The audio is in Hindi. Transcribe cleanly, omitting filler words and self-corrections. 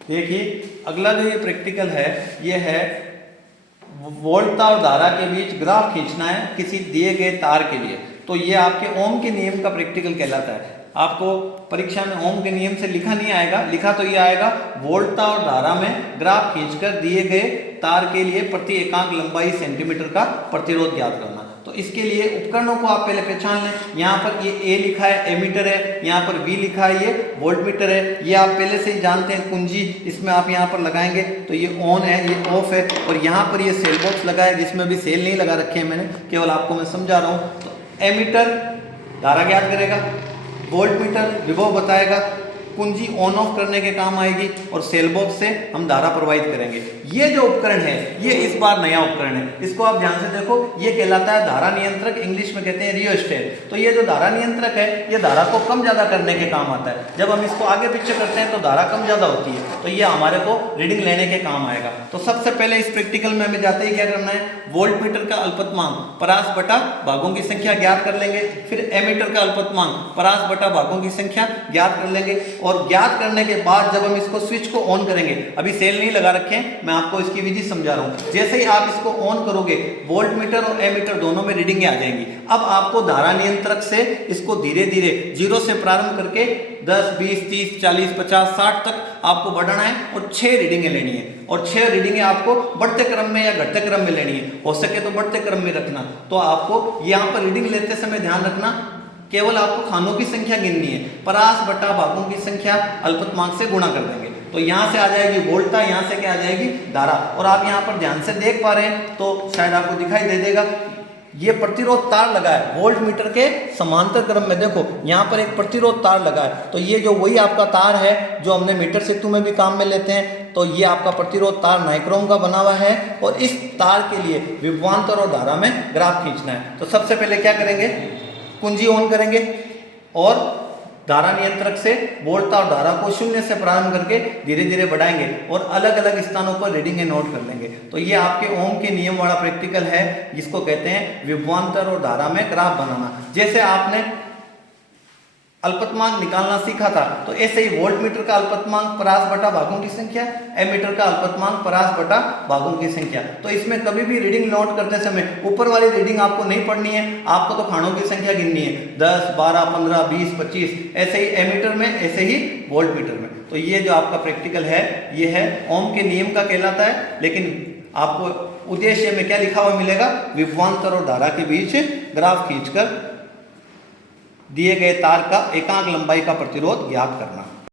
देखिए अगला जो ये प्रैक्टिकल है ये है वोल्टता और धारा के बीच ग्राफ खींचना है किसी दिए गए तार के लिए। तो ये आपके ओम के नियम का प्रैक्टिकल कहलाता है। आपको परीक्षा में ओम के नियम से लिखा नहीं आएगा, लिखा तो ये आएगा वोल्टता और धारा में ग्राफ खींचकर दिए गए तार के लिए प्रति एकांक लंबाई सेंटीमीटर का प्रतिरोध ज्ञात करना। तो इसके लिए उपकरणों को आप पहले पहचान लें। यहाँ पर ये ए लिखा है एमीटर है, यहाँ पर बी लिखा है ये वोल्टमीटर है। ये आप पहले से ही जानते हैं कुंजी इसमें आप यहाँ पर लगाएंगे तो ये ऑन है ये ऑफ है, और यहाँ पर ये सेल बॉक्स लगा है जिसमें भी सेल नहीं लगा रखे हैं मैंने, केवल आपको मैं समझा रहा हूँ। तो एमीटर धारा ज्ञात करेगा, वोल्टमीटर विभव बताएगा, कुंजी ऑन ऑफ करने के काम आएगी, और सेल बॉक्स से हम धारा प्रवाहित करेंगे। ये जो उपकरण है ये इस बार नया उपकरण है, इसको आप ध्यान से देखो। ये कहलाता है धारा नियंत्रक, इंग्लिश में कहते हैं रियोस्टेट। तो ये जो धारा नियंत्रक है ये धारा को कम ज्यादा करने के काम आता है। जब हम इसको आगे पीछे करते हैं तो धारा कम ज्यादा होती है, तो ये हमारे को रीडिंग लेने के काम आएगा। तो सबसे पहले इस प्रैक्टिकल में हमें जाते ही क्या करना है, वोल्टमीटर का अल्पतमांक परास बटा भागों की संख्या ज्ञात कर लेंगे। फिर एमीटर का अल्पतमांक परास बटा भागों की संख्या ज्ञात कर लेंगे, और ज्ञात करने के बाद जब हम इसको स्विच को ऑन करेंगे, अभी सेल नहीं लगा रखे हैं, मैं आपको इसकी विधि समझा रहा हूं। जैसे ही आप इसको ऑन करोगे वोल्टमीटर और एमीटर दोनों में रीडिंगें आ जाएंगी। अब आपको धारा नियंत्रक से इसको धीरे धीरे 0 से प्रारंभ करके 10, 20, 30, 40, 50, 60 तक आपको बढ़ाना है, और 6 रीडिंगें लेनी है। और 6 रीडिंगें आपको बढ़ते क्रम में या घटते क्रम में लेनी है, हो सके तो बढ़ते क्रम में रखना। तो आपको यहाँ पर रीडिंग लेते समय ध्यान रखना, केवल आपको खानों की संख्या गिननी है, परास बटा भागों की संख्या अल्पतमांक से गुणा कर देंगे। तो यहाँ से आ जाएगी वोल्टता, यहाँ से क्या आ जाएगी धारा। और आप यहाँ पर ध्यान से देख पा रहे हैं तो शायद आपको दिखाई दे देगा, ये प्रतिरोध तार लगा है वोल्टमीटर के समांतर क्रम में। देखो यहाँ पर एक प्रतिरोध तार लगा है, तो ये जो वही आपका तार है जो हमने मीटर सेतु में भी काम में लेते हैं। तो ये आपका प्रतिरोध तार नाइक्रोम का बना हुआ है, और इस तार के लिए विभवांतर और धारा में ग्राफ खींचना है। तो सबसे पहले क्या करेंगे, कुंजी ऑन करेंगे और धारा नियंत्रक से वोल्टता और धारा को 0 से प्रारंभ करके धीरे धीरे बढ़ाएंगे, और अलग अलग स्थानों पर रीडिंगें नोट कर लेंगे। तो ये आपके ओम के नियम वाला प्रैक्टिकल है, जिसको कहते हैं विभवांतर और धारा में ग्राफ बनाना। जैसे आपने अल्पतमांक निकालना सीखा था, तो ऐसे ही वोल्टमीटर का अल्पतमांक परास बटा भागों की संख्या, एमीटर का अल्पतमांक परास बटा भागों की संख्या। तो इसमें कभी भी रीडिंग नोट करते समय ऊपर वाली रीडिंग आपको नहीं पढ़नी है, आपको तो खानों की संख्या गिननी है, 10, 12, 15, 20, 25, ऐसे ही एमीटर में, ऐसे ही वोल्टमीटर में। तो ये जो आपका प्रैक्टिकल है ये है ओम के नियम का कहलाता है, लेकिन आपको उद्देश्य में क्या लिखा हुआ मिलेगा, विभवांतर और धारा के बीच ग्राफ खींचकर दिए गए तार का एकांक लंबाई का प्रतिरोध ज्ञात करना।